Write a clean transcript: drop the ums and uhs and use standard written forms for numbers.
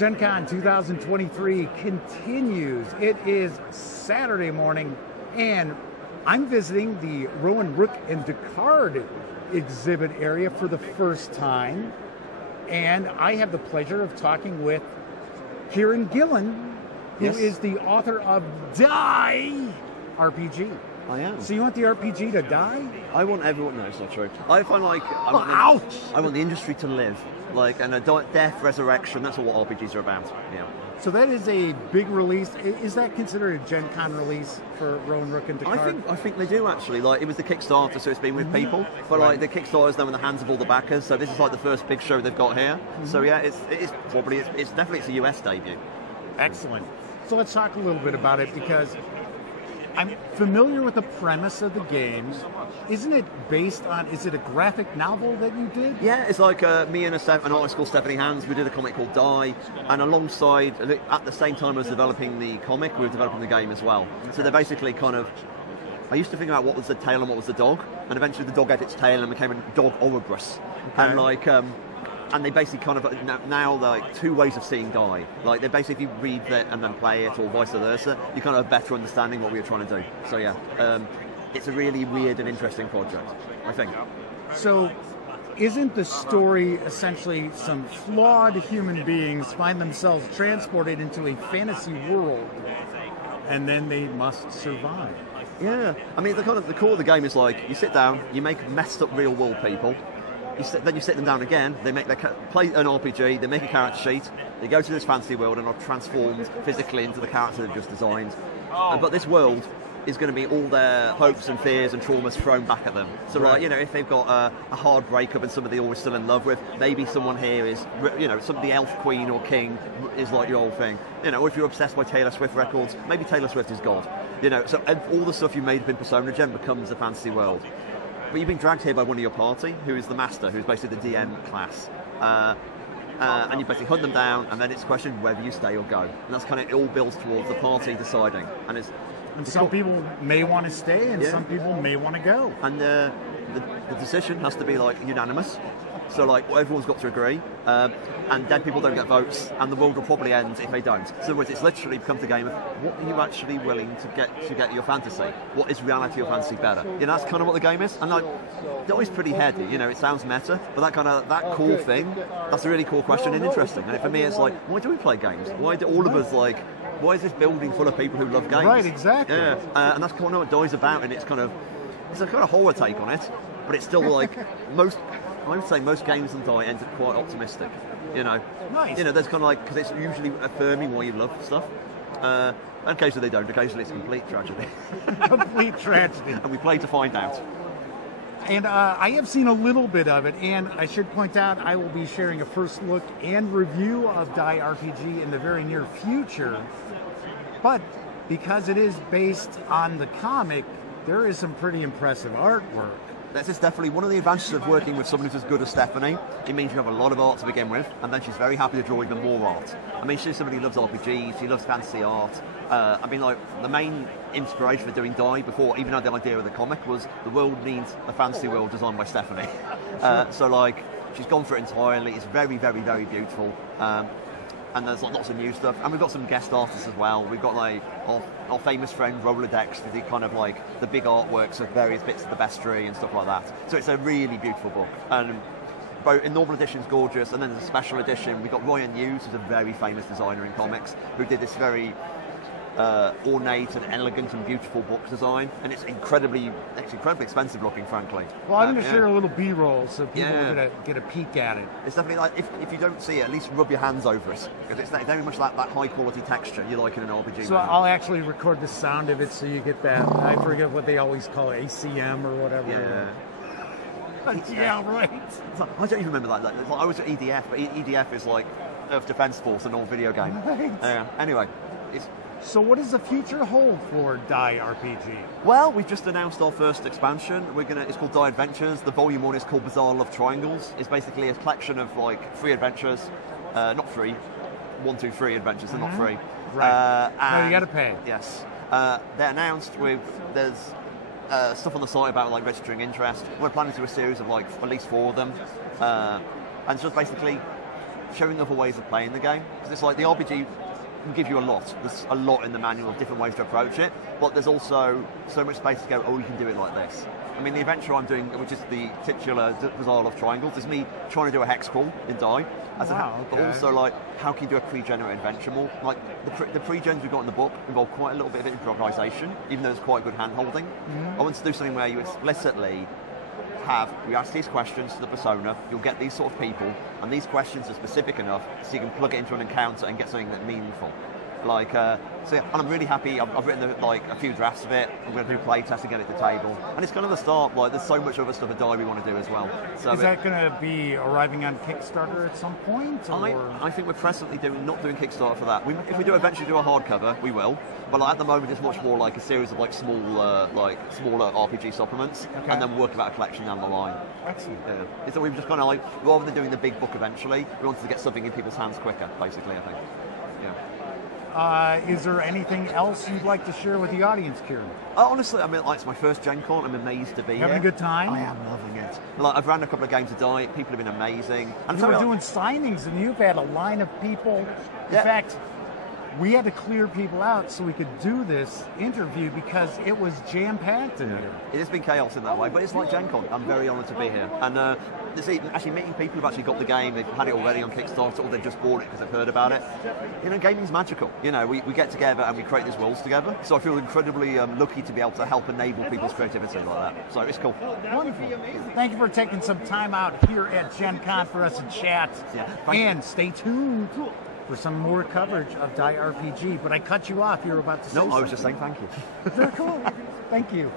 Gen Con 2023 continues. It is Saturday morning, and I'm visiting the Rowan, Rook Decard exhibit area for the first time. And I have the pleasure of talking with Kieron Gillen, who is the author of Die RPG. I am. So you want the RPG to die? I want everyone. No, it's not true. I find like I want the industry to live, like, and death, resurrection. That's what RPGs are about. Yeah. So that is a big release. Is that considered a Gen Con release for Rowan, Rook Decard? I think they do actually. Like, it was the Kickstarter, so it's been with people. But like the Kickstarter's now in the hands of all the backers. So this is like the first big show they've got here. So yeah, it's definitely a US debut. Excellent. So let's talk a little bit about it, because I'm familiar with the premise of the game. Isn't it based on, is it a graphic novel that you did? Yeah, it's like me and an artist called Stephanie Hands, we did a comic called Die, and alongside, at the same time as developing the comic, we were developing the game as well. So they're basically kind of, I used to think about what was the tail and what was the dog, and eventually the dog ate its tail and became a dog Ouroboros. Okay. And like, and they basically kind of, now like two ways of seeing Die. Like, they basically, if you read it and then play it, or vice versa, you kind of have a better understanding what we were trying to do. So yeah, it's a really weird and interesting project, I think. So, isn't the story essentially some flawed human beings find themselves transported into a fantasy world, and then they must survive? Yeah, I mean, the core of the game is like, you sit down, you make messed up real world people, then you sit them down again, they play an RPG, they make a character sheet, they go to this fantasy world and are transformed physically into the character they've just designed. But this world is going to be all their hopes and fears and traumas thrown back at them. So, like, you know, if they've got a hard breakup and somebody they're always still in love with, maybe someone here is, you know, the elf queen or king is like your old thing. You know, or if you're obsessed by Taylor Swift records, maybe Taylor Swift is God. You know, so all the stuff you made up in Persona Gen becomes a fantasy world. But you've been dragged here by one of your party, who is the master, who's basically the DM class. And you basically hunt them down, and then it's a question of whether you stay or go. And that's kind of, it all builds towards the party deciding. And some people may want to stay, and some people may want to go. And the decision has to be like unanimous. So like, everyone's got to agree, and then people don't get votes, and the world will probably end if they don't. So in other words, it's literally becomes a game of what are you actually willing to get your fantasy? What is reality or fantasy better? You know, that's kind of what the game is. And like, they're always pretty heady. You know, it sounds meta, but that core thing, that's a really cool question and interesting. And for me, it's like, why do we play games? Why do all of us like? Why is this building full of people who love games? Right, exactly. Yeah, and that's kind of what Die's about, and it's a kind of horror take on it, but it's still like I would say most games and Die end up quite optimistic. You know, nice. You know, there's kind of like, because it's usually affirming why you love stuff. And occasionally they don't. Occasionally it's complete tragedy. Complete tragedy. And we play to find out. And I have seen a little bit of it, and I should point out I will be sharing a first look and review of Die RPG in the very near future. But because it is based on the comic, there is some pretty impressive artwork. This is definitely one of the advantages of working with someone who's as good as Stephanie. It means you have a lot of art to begin with, and then she's very happy to draw even more art. I mean, she's somebody who loves RPGs, she loves fantasy art. I mean, like, the main inspiration for doing Die before even had the idea of the comic was the world needs a fantasy world designed by Stephanie. So, like, she's gone for it entirely. It's very, very, very beautiful. And there's lots of new stuff, and we've got some guest artists as well. We've got like our famous friend Rolodex, who did kind of like the big artworks of various bits of the bestiary and stuff like that. So it's a really beautiful book, and both in normal edition is gorgeous, and then there's a special edition. We've got Ryan Hughes, who's a very famous designer in comics, who did this very ornate and elegant and beautiful book design, and it's incredibly expensive looking, frankly. Well, I'm going to share a little B-roll so people get a peek at it. It's definitely like, if you don't see it, at least rub your hands over it, because it's very much like that high quality texture you like in an RPG. So I'll actually record the sound of it so you get that. I forget what they always call it, ACM or whatever. Yeah, right. I don't even remember that. Like, I was at EDF, but EDF is like Earth Defense Force, an old video game. Right. Anyway. So what does the future hold for Die RPG? Well, we've just announced our first expansion. It's called Die Adventures. The volume 1 is called Bizarre Love Triangles. It's basically a collection of like 3 adventures, not free, 1, 2, 3 adventures. They're not free. Right. No, you got to pay. Yes. They're announced there's stuff on the site about like registering interest. We're planning to do a series of like at least 4 of them, and it's just basically showing other ways of playing the game. Because it's like the RPG can give you a lot. There's a lot in the manual of different ways to approach it, but there's also so much space to go, oh, you can do it like this. I mean, the adventure I'm doing, which is the titular Bazaar of Triangles, is me trying to do a hex crawl in Die. But also, like, how can you do a pre-generated adventure more? Like, the pre-gens we've got in the book involve quite a little bit of improvisation, even though it's quite good hand-holding. I want to do something where you explicitly you ask these questions to the persona, you'll get these sort of people, and these questions are specific enough so you can plug it into an encounter and get something that's meaningful. Like, so yeah, and I'm really happy. I've written like a few drafts of it. I'm going to do play test and get it to the table, and it's kind of the start. Like, there's so much other stuff at Die we want to do as well. So is that going to be arriving on Kickstarter at some point? I think we're presently not doing Kickstarter for that. If we do eventually do a hardcover, we will. But like, at the moment, it's much more like a series of like smaller RPG supplements, and then work about a collection down the line. Excellent. Yeah. So we've just kind of like, rather than doing the big book eventually, we wanted to get something in people's hands quicker, basically. I think. Yeah. Is there anything else you'd like to share with the audience, Kieron? Honestly, I mean, like, it's my first Gen Con. I'm amazed to be here. Having a good time? I am loving it. Like, I've ran a couple of games of Die. People have been amazing. And you were doing signings, and you've had a line of people. In fact, we had to clear people out so we could do this interview because it was jam-packed in here. It has been chaos in that way, but it's like Gen Con. I'm very honoured to be here. And actually meeting people who've actually got the game, they've had it already on Kickstarter, or they've just bought it because they've heard about it. You know, gaming's magical. You know, we get together and we create these worlds together. So I feel incredibly lucky to be able to help enable people's creativity like that. So it's cool. Wonderful. Thank you for taking some time out here at Gen Con for us to chat. And stay tuned for some more coverage of Die RPG. But I cut you off. You were about to say something. No, I was just saying thank you. Very cool. Thank you.